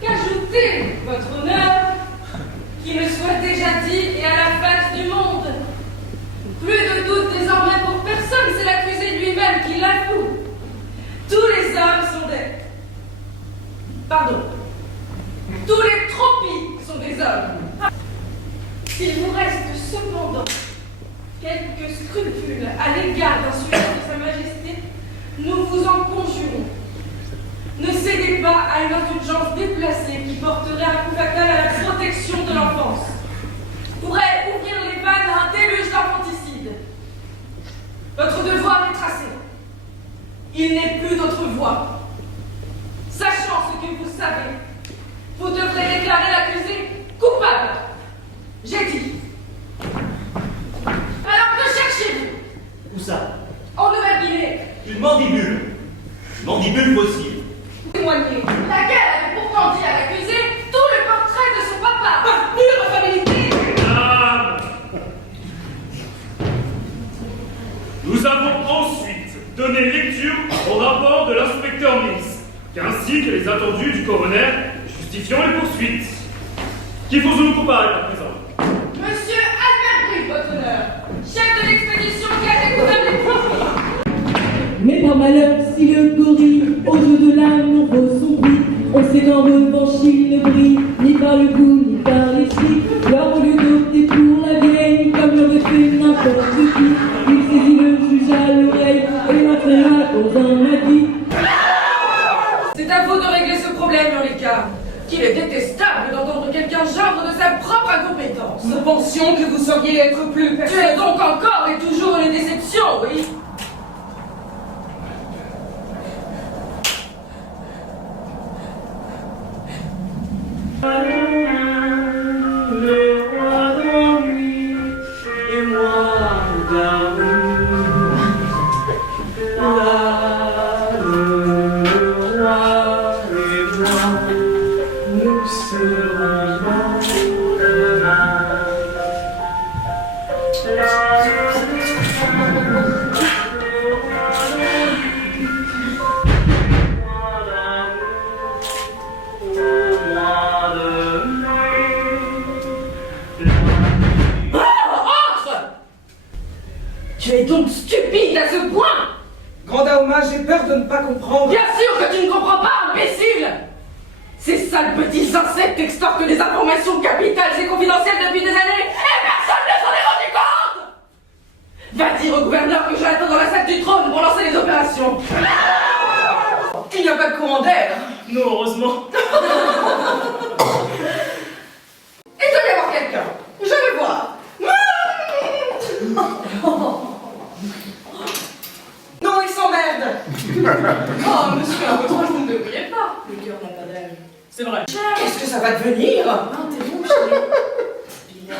Qu'ajoutez, votre honneur, qui me soit déjà dit et à la face du monde. Plus de doute désormais pour personne, c'est l'accusé lui-même qui l'avoue. Tous les hommes sont des... Pardon. Tous les tropies sont des hommes. S'il vous reste cependant quelques scrupules à l'égard d'un sujet de Sa Majesté, nous vous en conjurons. Ne cédez pas à une indulgence déplacée qui porterait un coup fatal à la protection de l'enfance. Pourrait ouvrir les vannes à un déluge d'infanticide. Votre devoir est tracé. Il n'est plus d'autre voie. Sachant ce que vous savez, vous devrez déclarer l'accusé coupable. J'ai dit. Alors que cherchez-vous? Où ça? En Nouvelle-Guinée. Une mandibule. Une mandibule fossile. Témoigner. Laquelle avait pourtant dit à l'accusé tout le portrait de son papa. Par pure familité. Nous avons ensuite donné lecture au rapport de l'inspecteur Mills, ainsi que les attendus du coroner justifiant les poursuites. Qui vous comparaître à présent? Monsieur Albert Brut, votre honneur, chef de l'expédition qui a découvert les profils. Mais par malheur, si le gorille, au jeu de l'amour, vaut son prix, on sait qu'en revanche il ne brille, ni par le goût, ni par l'esprit. Alors au lieu d'opter pour la vieille, comme l'aurait fait n'importe qui, il saisit le juge à l'oreille et l'entraîna dans un maquis. C'est à vous de régler ce problème, Eureka. Qu'il est détestable d'entendre quelqu'un geindre de sa propre incompétence. Nous pensions que vous sauriez être plus Tu es donc encore et toujours une déception, oui? Le roi d'ennui et moi d'amour. Là, le roi et moi, nous serons dans demain. Tu es donc stupide à ce point! Grand Aoma, j'ai peur de ne pas comprendre. Bien sûr que tu ne comprends pas, imbécile! Ces sales petits insectes extorquent des informations capitales et confidentielles depuis des années et personne ne s'en est rendu compte! Va dire au gouverneur que je l'attends dans la salle du trône pour lancer les opérations. Il n'y a pas de courant d'air. Non, heureusement. Il doit y avoir quelqu'un. Je vais voir. Non, il s'emmerde. Oh, monsieur, à votre âge, vous ne devriez pas. Le cœur n'a pas d'âge. C'est vrai. Qu'est-ce que ça va devenir? Interromps, chérie. Bien.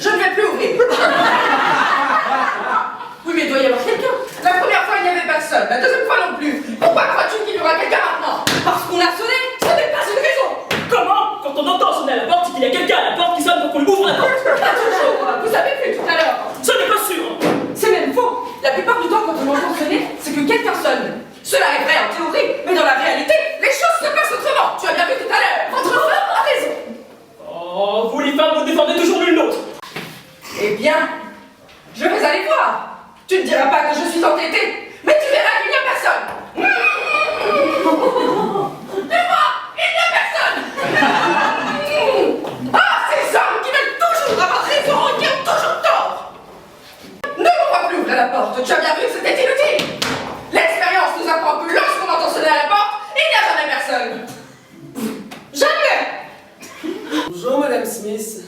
Je ne vais plus ouvrir. Oui, mais il doit y avoir quelqu'un. La première fois, il n'y avait personne. La deuxième fois non plus. Pourquoi crois-tu qu'il y aura quelqu'un maintenant? Parce qu'on a sonné. Ce n'est pas une raison. Comment? Quand on entend sonner à la porte, c'est qu'il y a quelqu'un à la porte qui sonne pour qu'on lui ouvre la porte. Pas toujours. Vous avez vu tout à l'heure. Ce n'est pas sûr. C'est même faux. La plupart du temps, quand on entend sonner, c'est que quelqu'un sonne. Cela est vrai en théorie, mais dans la réalité, les choses se passent autrement. Tu as bien vu tout à l'heure. Votre femme a raison. Oh, vous les femmes, vous défendez toujours l'une l'autre. Eh bien, je vais aller voir. Tu ne diras pas que je suis entêtée, mais tu verras qu'il n'y a personne. Et moi, il n'y a personne. Ah, ces hommes qui veulent toujours avoir raison et qui ont toujours tort. Ne m'envoie plus ouvrir la porte. Tu as bien vu que c'était inutile. L'expérience nous apprend que lorsqu'on entend sonner à la porte, il n'y a jamais personne. Jamais. Bonjour Madame Smith.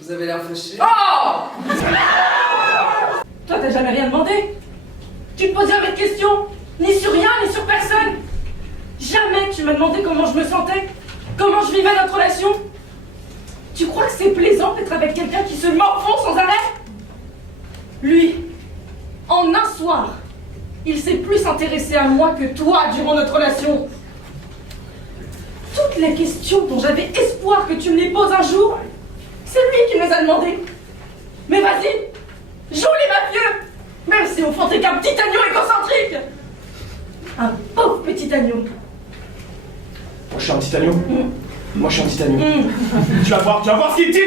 Vous avez l'air fâchée. Oh! Toi, t'as jamais rien demandé? Tu te poses jamais de questions? Ni sur rien, ni sur personne? Jamais tu m'as demandé comment je me sentais? Comment je vivais notre relation? Tu crois que c'est plaisant d'être avec quelqu'un qui se morfond sans arrêt? Lui, en un soir, il s'est plus intéressé à moi que toi durant notre relation. Toutes les questions dont j'avais espoir que tu me les poses un jour, demandé. Mais vas-y, joue les mafieux, même si au fond t'es qu'un petit agneau égocentrique. Un pauvre petit agneau. Moi je suis un petit agneau. Moi je suis un petit agneau. Tu vas voir ce qu'il dit.